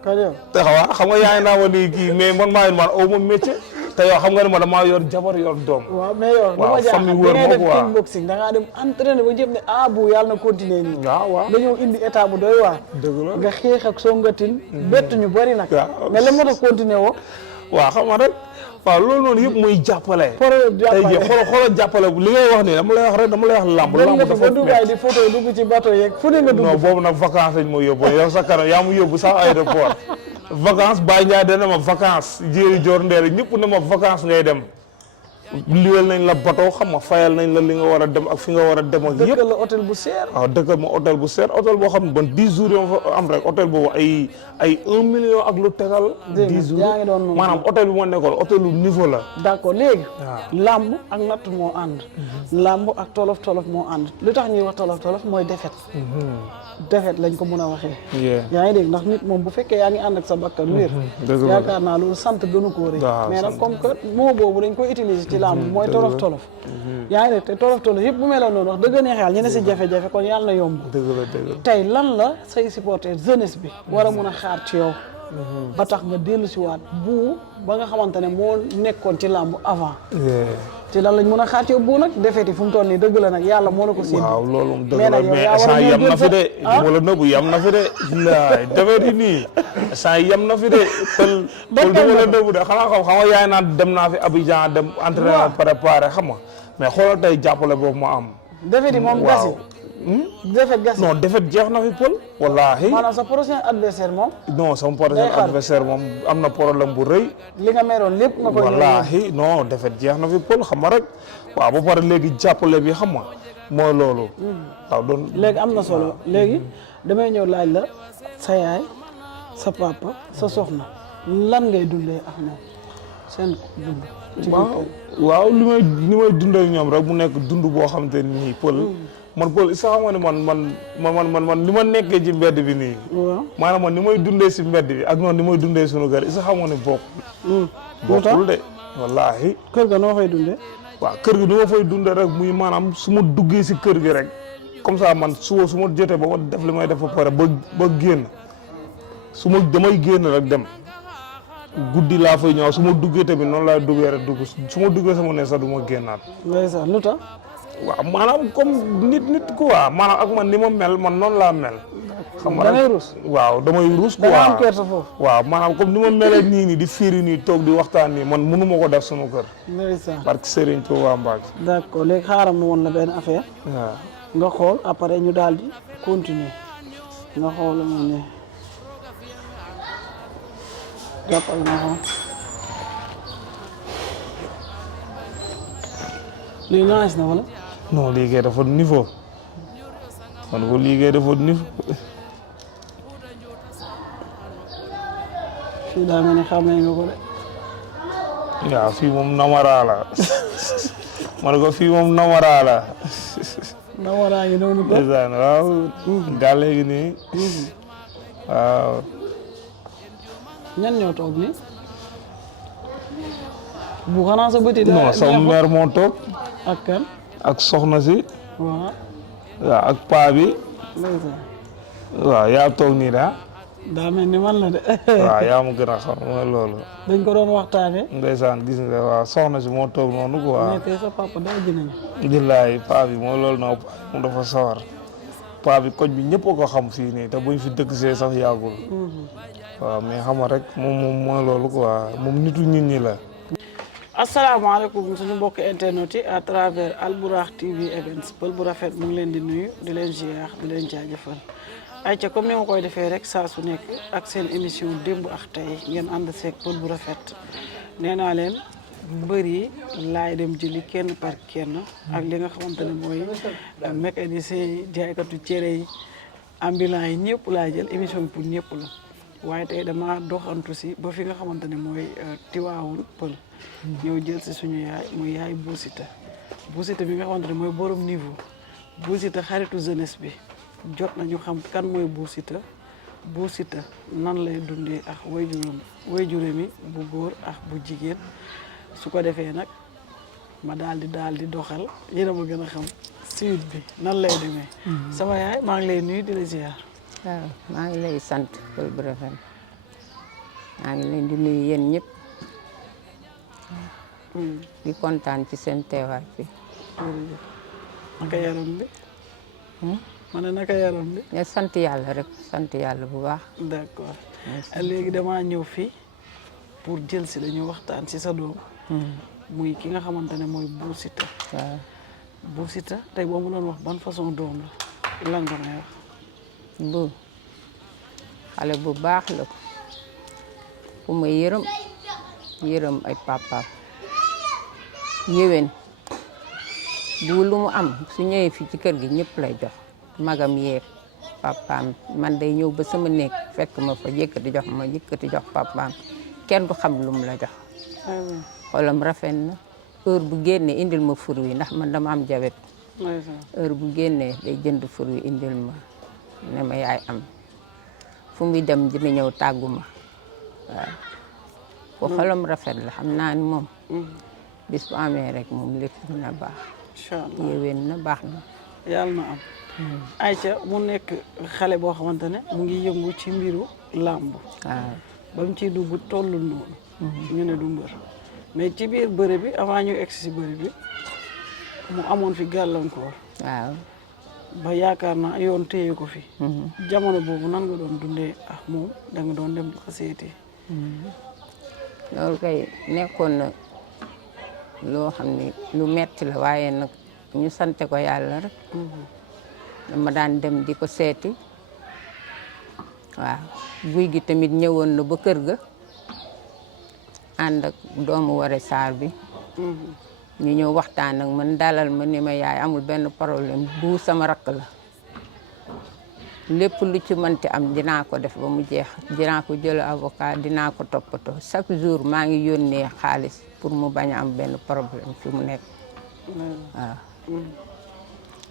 kan yow te xam nga yaa ngi naa ma nii kii mais man aw ma métier. te yow xam nga ne ma damaa yor jabar yor doom. waaw mais yow li ma jaaxal bi ngay def kickboxing da ngaa dem entraîné ba ñëpp ne bu yàlla na continuer nii. waaw dañoo indi état bu doy waar. dëgg la nga xeex ak songatin. bett ñu bëri nag. mais la moo tax continuer woo. waaw xam nga rek waaw loolu noonu yëpp muy jàppale. tey jii xoolal jàppale li ngay wax nii dama lay wax lamb. lamb dafa ba duggaay di photo dugg ci bateau yeeg fu ne nga dugg. non boobu nag vacances lañ ma yóbbu yow sa kanam yaa mu yóbbu sax aéroport. vacances Baye Ndiaye dana ma vacances jéeri joor ndeer ñëpp ne ma vacances ngay dem liwel nañ la bateau xam nga fayal nañ la li nga war a dem ak fi nga war a dem ak yëpp dëkkal la hôtel bu seer waaw dëkkal ma hôtel bu seer hôtel boo xam ne ban 10 jours yoo fa am rek hôtel boobu ay 1 million ak lu tegal 10 jours maanaam hôtel bi moo nekkoon hôtel lu niveau la d'accord léegi làmb ak natt moo ànd làmb ak tolof moo ànd lu tax ñuy wax tolof mooy défaite defet lañ ko mën a waxee yaa ngi dégg ndax nit moom bu fekkee yaa ngi ànd ak sa bakkan wér yaakaar naa loolu sant gënu koo rëy mais nag comme que moo boobu dañ koy utiliser ci làmb mooy tolof yaa ngi dégg te tolof yëpp bu meloon noonu wax dëgg neex yàlla ñu ne si jafe-jafe kon yàlla na yomb tey lan la say supporter jeunesse bi war a mën a xaar ci yow ba tax nga dellu si waat bu ba nga xamante ne moo nekkoon ci làmb avant ci lan lañ mën a xaat yow bu nag defeti fu mu toll nii dëgg la nag yàlla moo la ko séen waaw loolu moom dëgg la mais instant yam na fi de wala nëbbu yam na fi de laay defet yi nii instant yam na fi de pël du wala nëbbu de xanaa xam nga yaay naan dem naa fi Abidjan dem entraînement préparé xam nga mais xoolal tey jàppale boobu ma am defeti moom gasi defet gasi non defet jeex na fi pël wallaahi maanaam sa prochain adversaire moom non sama prochain adversaire moom am na problème bu rëy li nga meroon lépp nga koy wallaahi non defet jeex na fi pël xam nga rek waaw ba pare léegi jàppale bi xam nga mooy loolu waaw doon léegi am na solo léegi damay ñëw laaj la sa yaay sa papa sa soxna lan ngay dundee ak ñoom seen dund waaw li may dundee ñoom rek mu nekk dund boo xam te nii pël man pël sax xam nga ne man li ma nekkee ci mbedd bi nii maanaam man ni may dundee si mbedd bi ak noonu ni may dundee sunu kër sax xam nga ne bokkul de wallaahi kër ga noo fay dundee waaw kër gi ni ma fay dundee rek muy maanaam su ma duggee si kër gi rek comme ça man su ma jotee ba ma def li may def ba pare ba génn damay génn rek dem guddi laa fay ñëw su ma duggee tamit noonu laay duggee rek dugg su ma duggee sama ne sax du ma génnaat ndeysaan lu tax waaw maanaam comme nit quoi maanaam ak man ni ma mel man noonu laa mel. xam nga damay ruus. waaw damay ruus. quoi da nga am kersa foofu. waaw maanaam comme ni ma melee nii di fiiri nii toog di waxtaan nii man mënu ma ko def sunu kër. ndeysaan parce que Serigne Touba Mbacke. d'accord léegi xaaral ma woon la benn affaire. waaw nga xool après ñu daal di continuer nga xool ma ne jàppal ma xool. lii naaj na wala. non liggéey dafa niveau man ko liggéey dafa niveau. fii daa mel ni xamee nga ko de. waaw fii moom namara la man ko fii moom namara la. namaraa ngi noonu ko. waaw gàlle gi nii. waaw. ñan ñoo toog nii. bu xanaa sa bëti non sama mère moo toog. ak kan. ak soxna si. waaw. waaw ak paa bi. waaw yaa toog nii daa. daa mel ni man la de. waaw yaa ma gën a xam mooy loolu. dañ ko doon waxtaanee. ndeysaan gis nga waaw soxna si moo toog noonu quoi. mais tey sa papa daa jënañ. billaay paa bi mooy loolu noonu paa bi mu dafa sawar. paa bi koñ bi ñëpp a ko xam fii nii te buñ fi dëkk see sax yàggul. waaw mais xam nga rek moom mooy loolu quoi moom nitu nit ñi la. asalaamaaleykum suñu mbokk internet yi à travers Albourakh TV Events pël bu rafet mu ngi leen di nuyu di leen ziar di leen jaajëfal ayca comme ni ma koy defee rek saa su nekk ak seen émission démb ak tey ngeen ànd seeg pël bu rafet nee naa leen mbër yi laay dem jëli kenn par kenn ak li nga xamante ne mooy mécanicien yi jaaykatu cere yi ambulant yi ñëpp laay jël émission bi pour ñëpp la waaye tey dama doxantu si ba fi nga xamante ne mooy Tivaouane Pël ñëw jël si suñu yaay muy yaay Bou Siteu Bou Siteu bi nga xamante ne mooy borom niveau Bou Siteu xaritu jeunesse bi jot nañu xam kan mooy Bou Siteu Bou Siteu nan lay dundee ak waajuram mi bu góor ak bu jigéen su ko defee nag ma daal di doxal yéen a ma gën a xam suite bi nan lay demee. sama yaay maa ngi lay nuyu di la ziar. waaw maa ngi lay sant pël bu rafet maa ngi leen di nuyu yéen ñëpp di kontaan ci seen teewaay bi. naka yaram bi. ma ne naka yaram bi. ne sant yàlla rek sant yàlla bu baax. d'accord léegi damaa ñëw fii pour jël si dañu waxtaan si sa doom. muy ki nga xamante ne mooy Bou Siteu. waaw Bou Siteu tey boo mu doon wax ban façon doom la lan nga may wax. bu xale bu baax la ku ma yërëm ay papaam yéwén bu lu mu am su ñëwee fii ci kër gi ñëpp lay jox magam yeeg papaam man day ñëw ba sama néeg fekk ma fa yëkkati jox papaam kenn du xam lu mu la jox xolam rafet na heure bu génnee indil ma fur wi ndax man dama am jabet heure bu génnee day jënd fur wi indil ma ne ma yaay am fu muy dem dina ñëw tàggu ma waaw bu xolam rafet la xam naa ni moom bis bu amee rek moom lépp dina baax incha allah yéwén na baax na yàlla na am Aïcha mu nekk xale boo xamante ne mu ngi yëngu ci mbiru làmb waaw ba mu ciy dugg tollul noonu. ñu ne du mbër mais ci biir bëre bi avant ñu egsi si bëre bi mu amoon fi gàllankoor. waaw. ba yaakaar naa yoon téye ko fi. jamono boobu nan nga doon dundee ak moom da nga doon dem ko seeti. loolu kay nekkoon na loo xam ne lu metti la waaye nag ñu sante ko yàlla rek. dama daan dem di ko seeti waaw guy gi tamit ñëwoon na ba kër ga ànd ak doomu Ware Sarr bi. ñu ñëw waxtaan ak man dalal ma ni ma yaay amul benn problème bu sama rakk la lépp lu ci mënti am dinaa ko def ba mu jeex dinaa ko jël avocat dinaa ko toppatoo chaque jour maa ngi yónnee xaalis pour mu bañ a am benn problème fi mu nekk waaw.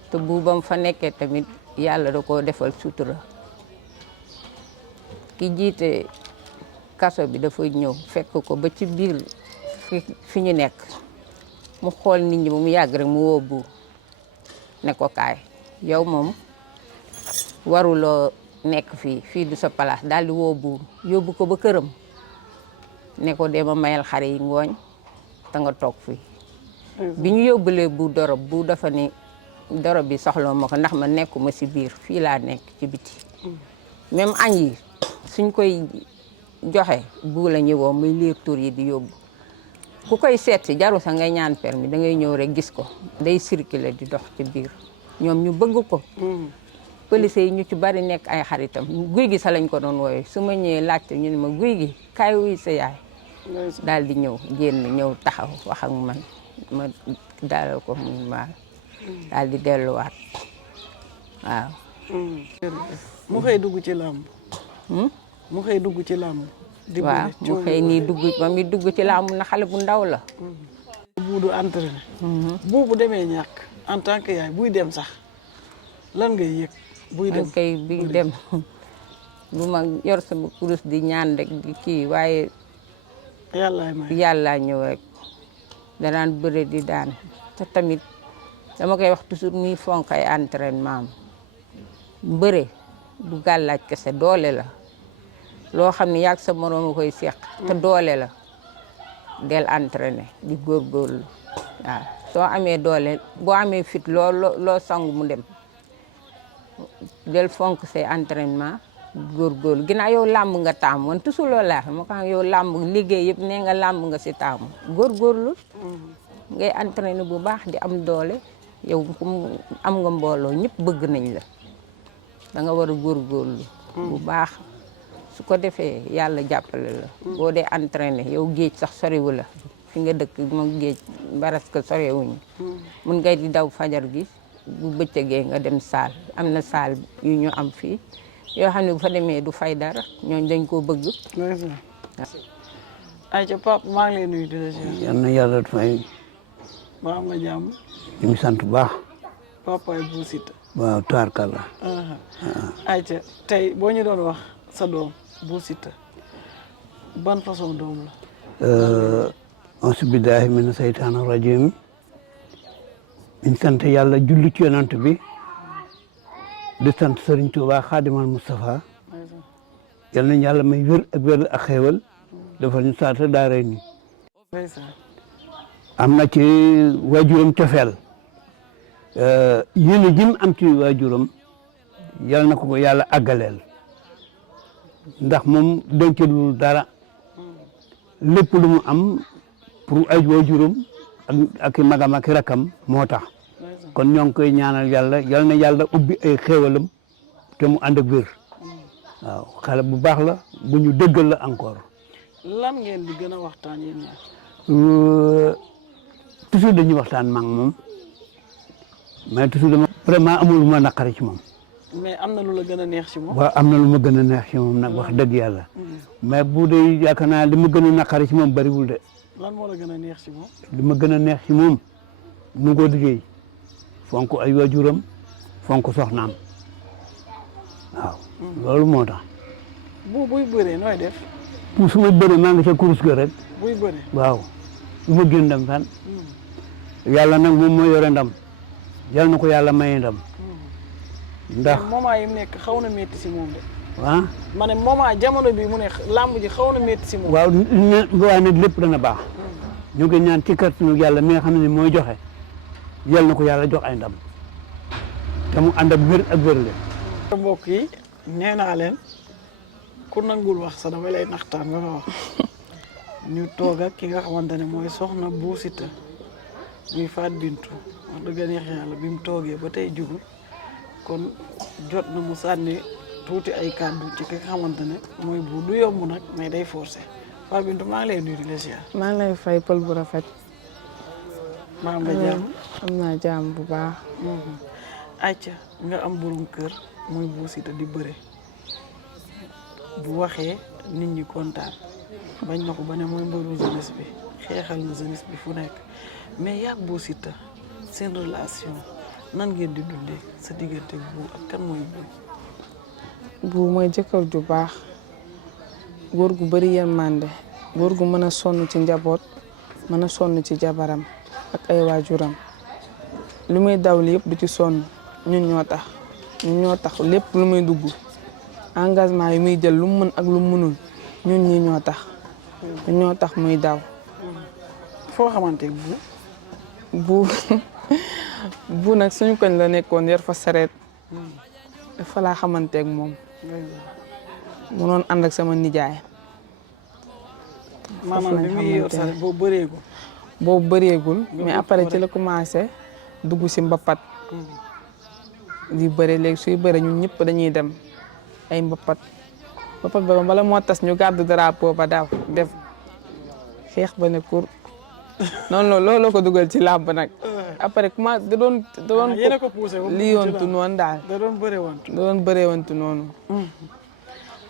te bu ba mu fa nekkee tamit yàlla da koo defal sutura ki jiite kaso bi dafa ñëw fekk ko ba ci biir fi ñu nekk. mu xool nit ñi ba mu yàgg rek mu woo buur ne ko kaay yow moom waruloo nekk fii du sa place daal di woo buur yóbbu ko ba këram ne ko dema mayal xare yi ngooñ te nga toog fii. bi ñu yóbbulee buur dorob bu dafa ni dorob bi soxla ma ko ndax ma nekkuma si biir fii laa nekk ci biti. même añ yi suñ koy joxe bu la ñëwoo muy liir tur yi di yóbbu. ku koy seet si jaru sa ngay ñaan permis da ngay ñëw rek gis ko day circuler di dox ci biir ñoom ñu bëgg ko. police yi ñu ci bari nekk ay xaritam guy gi sa lañ ko doon wooye su ma ñëwee laajte ñu ne ma guy gi kaay wuy sa yaay. daal di ñëw génn ñëw taxaw wax ak man ma dalal ko mu maal daal di delluwaat waaw. mu xëy dugg ci làmb. mu xëy dugg ci làmb. waaw mu xëy nii dugg ba muy dugg ci làmb na xale bu ndaw la. bu du entraîné. bu demee ñàkk en tant que yaay buy dem sax lan ngay yëg. buy dem kay bi dem bu ma yor sama kurus di ñaan rek di kii waaye. yàlla ñëw rek danaan bëre di daan te tamit dama koy wax toujours muy fonk ay entraînement am bëre du gàllaaj kese doole la. loo xam ne yàgg sa moroom a koy seq te doole la del entraîné di góorgóorlu waaw soo amee doole boo amee fit loo sangu mu dem del fonk say entraînement góorgóorlu ginnaaw yow làmb nga taamu man toujours loolu laa xam ma ko yow làmb liggéey yëpp nee nga làmb nga si taamu góorgóorlu ngay entraîné bu baax di am doole yow am nga mbooloo ñëpp bëgg nañ la da nga war a góorgóorlu bu baax su ko defee yàlla jàppale la boo dee entraîné yow géej sax soriwu la fi nga dëkk moom géej baraska sorewuñu mun ngay di daw fajar gi bu bëccëgee nga dem saal am na saal yu ñu am fii yoo xam ne bu fa demee du fay dara ñooñ dañ koo bëgg. ayca Pape maa ngi lay nuyu di la ziar. yal na yàlla fay. ba am nga jàmm. ñu ngi sant bu baax. Papa Bou Siteu. waaw tubaarkàlla. ayca tey boo ñu doon wax sa doom Bou Siteu ban façon doom la. auzu billaahi mina seytaani rajiim. ñu sant yàlla julli ci yonant bi. di sant Serigne Touba Xaadimal Moustapha. yal nañu yàlla may wér ak wér ak xéewal. defal ñu saata daaray ni am na ci waajuram cofeel yéen a jëm am ci waajuram yal na ko yàlla àggaleel ndax moom dencalul dara lépp lu mu am pour ay waajuram ak magam ak rakam moo tax kon ñoo ngi koy ñaanal yàlla yal na yàlla ubbi ay xéewalam te mu ànd ak wér waaw xale bu baax la bu ñu dëggal la encore. lan ngeen di gën a waxtaan yéen ñaar. toujours dañuy waxtaan ma ak moom mais toujours dama vraiment amul lu ma naqari ci moom. mais am na lu la gën a neex ci moom. waaw am na lu ma gën a neex ci moom nag wax dëgg yàlla. mais bu dee yaakaar naa li ma gën a naqari ci moom bariwul de. lan moo la gën a neex ci moom. li ma gën a neex ci moom nu ko liggéey fonk ay waajuram fonk soxnaam waaw. loolu moo tax. buy bëree nooy def. pour su ma bëree maa ngi ca kurus ga rek. buy bëree. waaw su ma génn dem fan. yàlla nag moom moo yore ndam yal na ko yàlla maye ndam. ndax moment yi mu nekk xaw na métti si moom de. ah. ma ne moment jamono bi mu ne làmb ji xaw na métti si moom. waaw waaye nag lépp dana baax ñu ngi ñaan ci kàttanu yàlla mi nga xam ne mooy joxe yal na ko yàlla jox ay ndam te mu ànd ak wér ak wérle. mbokk yi nee naa leen ku nangul wax sa dama lay naxtaan nga wax ñu toog ak ki nga xamante ne mooy soxna Bou Siteu muy Fatou Bintou wax dëgg neex yàlla bi mu toogee ba tey jugul kon jot na mu sànni tuuti ay kàddu ci ki nga xamante ne mooy bu du yomb nag mais day forcé Fatou Bintou maa ngi lay nuyu di la ziar. maa ngi lay fay pël bu rafet. maa nga jàmm am naa jàmm bu baax. ayca nga am borom kër muy Bou Siteu di bëre bu waxee nit ñi kontaan bañ na ko ba ne mooy mbëru jeunesse bi xeexal na jeunesse bi fu nekk mais yàgg Bou Siteu seen relation nan ngeen di dundee sa diggante bu ak kan mooy bu mooy jëkkër ju baax góor gu bëri yërmande góor gu mën a sonn ci njaboot mën a sonn ci jabaram ak ay waajuram lu muy daw li yëpp du ci sonn ñun ñoo tax lépp lu muy dugg engagement yi muy jël lu mu mën ak lu mu mënul ñun ñi ñoo tax muy daw. foo xamante bu bu nag suñu koñ la nekkoon yor fa sareet fa laa xamanteeg moom mu noon ànd ak sama nijaay. maanaam bi muy yor sareet boobu bëreegul mais après ci la commencé dugg si mbapat di bëre léegi suy bëre ñun ñëpp dañuy dem ay mbapat ba bala moo tas ñu gàddu drapeau ba daaw def xeex ba ne kur noonu looloo ko dugal ci làmb nag après comment da doon ko poussé li yoontu noonu daal da doon bëree wantu noonu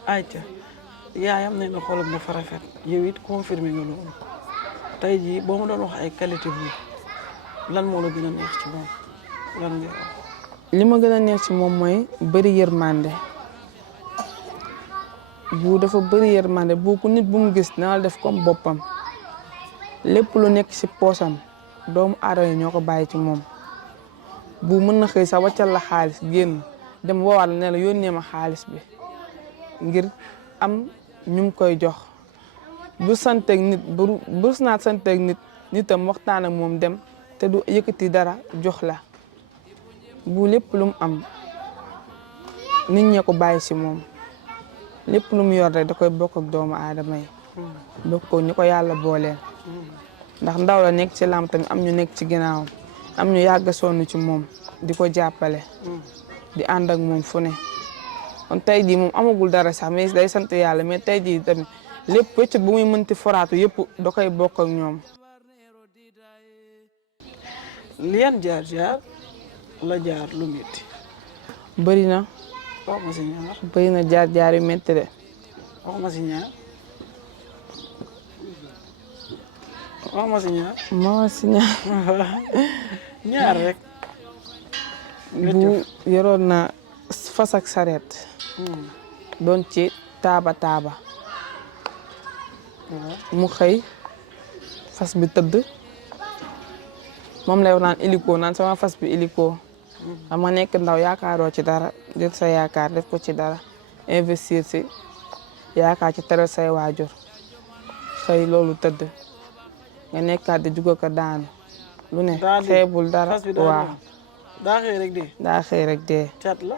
ayca yaayam ne na xolam dafa rafet yow it confirmé nga loolu tey jii boo ma doon wax ay qualité bu lan moo la gën a neex ci moom lan nga wax li ma gën a neex ci moom mooy bëri yërmande bu dafa bëri yërmande bu ku nit bu mu gis na la def comme boppam lépp lu nekk ci poosam doomu aadama yi ñoo ko bàyyi ci moom bu mën na xëy sax wàccal la xaalis génn dem woowaat la ne la yónnee ma xaalis bi ngir am ñu ngi koy jox bu santeeg nit bu naat santeeg nitam waxtaan ak moom dem te du yëkkati dara jox la bu lépp lu mu am nit ñee ko bàyyi ci moom lépp lu mu yor rek da koy bokk ak doomu aadama yi bokk ko ñu ko yàlla booleel ndax ndaw la nekk ci làmb tamit am ñu nekk ci ginnaawam am ñu yàgg sonn ci moom di ko jàppale di ànd ak moom fu ne kon tey jii moom amagul dara sax mais day sant yàlla mais tey jii tamit lépp wécc bu muy mënti foraatu yëpp da koy bokk ak ñoom. li yan jaar la jaar lu métti. bëri na. wax ma si ñaar. bëri na jaar yu métti de. wax ma si ñaar. wax ma si ñaar. ma wax si ñaar. ñaar rek. bu yoroon na fas ak sareet. doon ci taaba. mu xëy fas bi tëdd moom lay wax naan hélico naan sama fas bi hélico xam nga nekk ndaw yaakaaroo ci dara jël sa yaakaar def ko ci dara investir si yaakaar ci teral say waajur xëy loolu tëdd nga nekkaat di jugo ko daanu lu ne xeebul dara waaw daa xëy rek dee cat la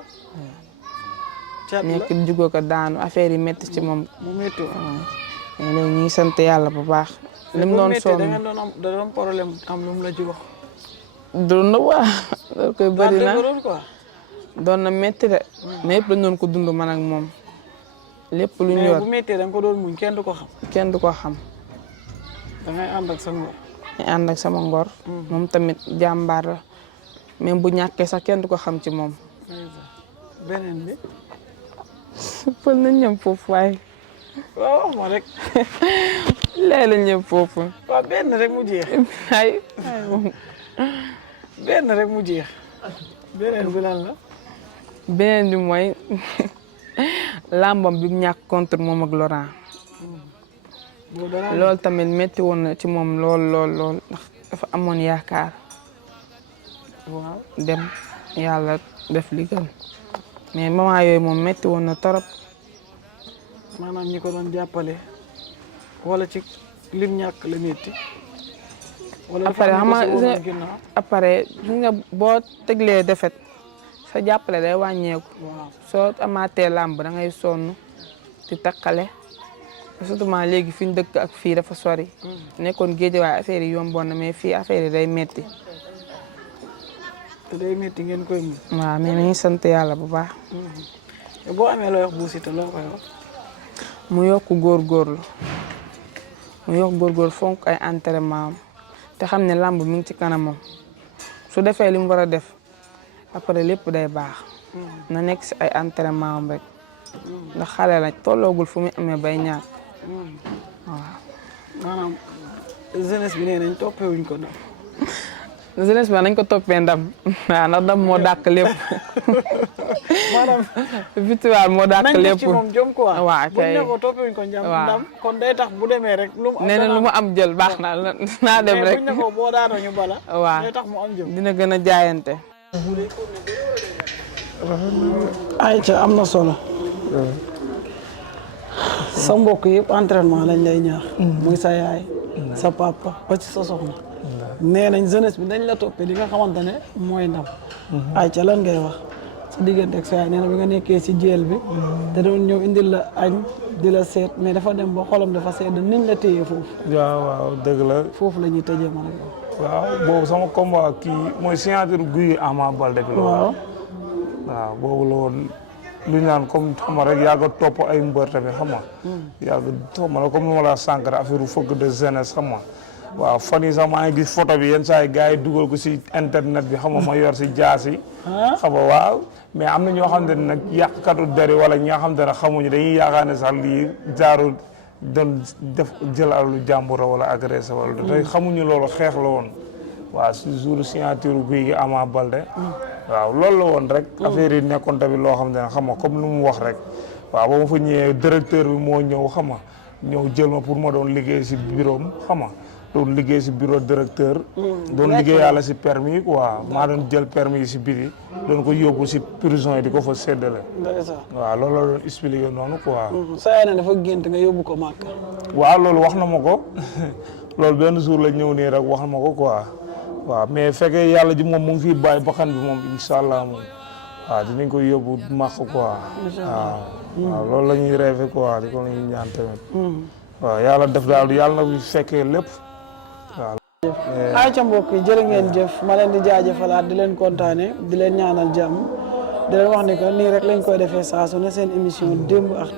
nekk di jugo ko daanu affaire yi métti ci moom mu métti léegi ñu ngi sant yàlla bu baax. li mu doon sonn da doon problème am lu mu la ci wax. doon na waa loolu koy bëri na doon na métti de. mais yëpp dañu doon ko dund man ak moom. lépp lu ñu yor mais bu méttee da nga ko doon muñ kenn du ko xam. kenn du ko xam. da ngay ànd ak sa ngor. ngay ànd ak sama ngor. moom tamit jàmbaar la même bu ñàkkee sax kenn du ko xam ci moom. beneen bi. pël nañ ñëm foofu waaye. waaw wax ma rek. léegi la ñëw foofu. waaw benn rek mu jeex. ay benn rek mu jeex. beneen bi lan la. beneen bi mooy làmbam bi mu ñàkk contre moom ak Laurent. loolu tamit métti woon na ci moom lool ndax dafa amoon yaakaar. waaw dem yàlla def li gën mais moment yooyu moom métti woon na torop maanaam ñi ko doon jàppale wala ci lim ñàkk la métti. wala après xam nga après gis nga boo teglee defet sa jàppale day wàññeeku. soo amaatee làmb da ngay sonn di takkale surtout léegi fi ñu dëkk ak fii dafa sori. nekkoon géej waaye affaire yi yomboon na mais fii affaire yi day metti. te day metti ngeen koy mu. waaw mais nañu sant yàlla bu baax. boo amee loo wax Bou Siteu loo koy wax. mu yokk góorgóorlu mu yokk góorgóorlu fonk ay entraînement am te xam ne làmb mi ngi ci kanamam su defee li mu war a def après lépp day baax. na nekk si ay entraînement am rek. ndax xale la tolloogul fu muy amee bay ñaar. waaw. maanaam jeunesse bi nee nañ toppewuñ ko ndam. jeunesse bi nañ ko toppee ndam waaw ndax ndam moo dàq lépp. maanaam victoire moo dàq lépp. nañ ci moom jom quoi. waaw kay buñ ne ko toppewuñ ko ndam kon day tax bu demee rek. lu mu nee na lu mu am jël baax na naa dem rek. buñ ne ko boo daanoo ñu bala. waaw day tax mu am jom. dina gën a jaayante. Aïcha am na solo. sa mbokk yëpp entraînement lañ lay ñaax. muy sa yaay. sa papa ba ci sa soxna. nee nañ jeunesse bi dañ la toppee di nga xamante ne mooy ndam. Aïcha lan ngay wax sa diggante ak sa yaay nee na bi nga nekkee ci jéel bi. te doon ñëw indil la añ di la seet mais dafa dem ba xolam dafa sedd niñ la téye foofu. waaw dëgg la. foofu la ñuy tëjee man waaw boobu sama combat kii mooy signature Gouye Ama Baldé bi la. waaw boobu la woon lu ñu naan comme xam nga rek yàgg a topp ay mbër tamit xam nga. yàgg topp ma la comme ni ma la sànq rek affaire fëgg de jeunesse xam nga. waaw fan yii sax maa ngi gis photo bi yenn saa yi gars yi dugal ko si internet bi xam nga ma yor si jaas yi. xam nga waaw mais am na ñoo xam ne nag yàqkatu deri wala ñi nga xam ne xamuñu dañuy yaakaar ne sax lii jaaru doon def jël alalu jàmbur wala agressé wala. tey xamuñu loolu xeex la woon. waaw si jour signature Gouye Gui Ama Baldé. waaw loolu la woon rek. affaire yi nekkoon tamit loo xam ne xam nga comme lu mu wax rek. waaw ba ma fa ñëwee directeur bi moo ñëw xam nga ñëw jël ma pour ma doon liggéey si bureau am xam nga doon liggéey si bureau directeur. doon liggéey yàlla si permis quoi maa doon jël permis yi si biti doon ko yóbbu si prison yi di ko fa séddale. waaw loolu la doon expliqué noonu quoi. sa yaay na dafa gént nga yóbbu ko Màkka. waaw loolu wax na ma ko loolu benn jour la ñëw nii rek wax na ma ko quoi. waaw mais fekkee yàlla ji moom mu ngi fiy bàyyi bakkan bi moom incha allah moom waaw dinañ ko yóbbu màq quoi. waaw loolu la ñuy rêvé quoi di ko la ñuy ñaan tamit. waaw yàlla def daal yàlla na fekkee lépp waaw. Aïcha mbokk yi jërë ngeen jëf ma leen di jaajëfalaat di leen kontaane di leen ñaanal jàmm di leen wax ne que nii rek lañ koy defee saa su ne seen émission démb ak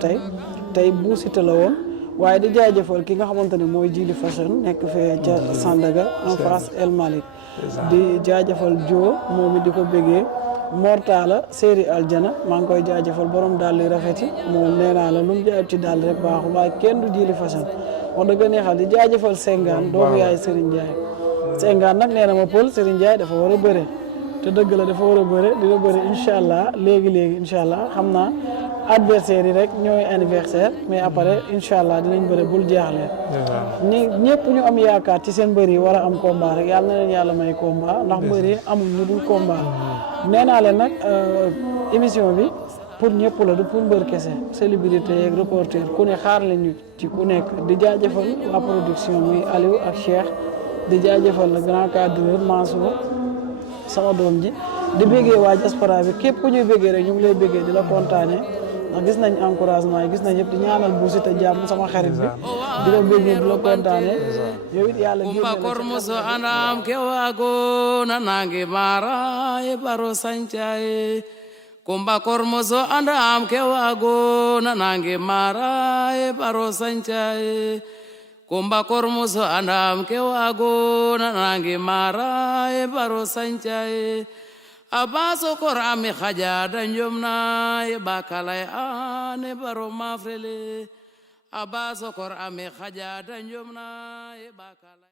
tey Bou Siteu la woon. waaye di jaajëfal ki nga xamante ne mooy Djily Fashion nekk fee ca Sandaga en face El Malick di jaajëfal Jo moom it di ko bëggee Mortala série Aljana maa ngi koy jaajëfal borom daal di rafet yi moom nee naa la lu mu jaayut ci daal rek baaxul waaye kenn du Djily Fashion wax dëgg neexal di jaajëfal Sengaan doomu yaay Serigne Ndiaye Sengaan nag nee na ma pël Serigne Ndiaye dafa war a bëre te dëgg la dafa war a bëre dina bëre incha allah léegi incha allah xam naa adversaire yi rek ñooy anniversaire mais après incha allah dinañ bëre bul jaaxle ñi ñëpp ñu am yaakaar ci seen mbër yi war a am combat rek yàlla na leen yàlla may combat ndax mbër yi amuñ ñu dul combat nee naa leen nag émission bi pour ñëpp la du pour mbër kese célébrité yeeg reporter ku ne xaar lañu ci ku nekk di jaajëfal waa production muy Aliou ak Cheikh di jaajëfal le grand cadreur Mansour sama doom ji di béggee waa diaspora bi képp ku ñuy béggee rek ñu ngi lay béggee di la kontaane ndax gis nañ encouragement yi gis nañ yëpp di ñaanal Bou Siteu jàmm sama xarit bi di la béggee di la kontaane yow it yàlla kumba kormuso andam ke wago nanangi mara e baro sanchae kumba kormuso andam ke wago nanangi mara e baro sanchae kumba kormuso andam ke wago nanangi mara e baro sanchae abaso korami khaja danjomna e bakalay ane baro mafrele abaso korami khaja danjomna e bakalay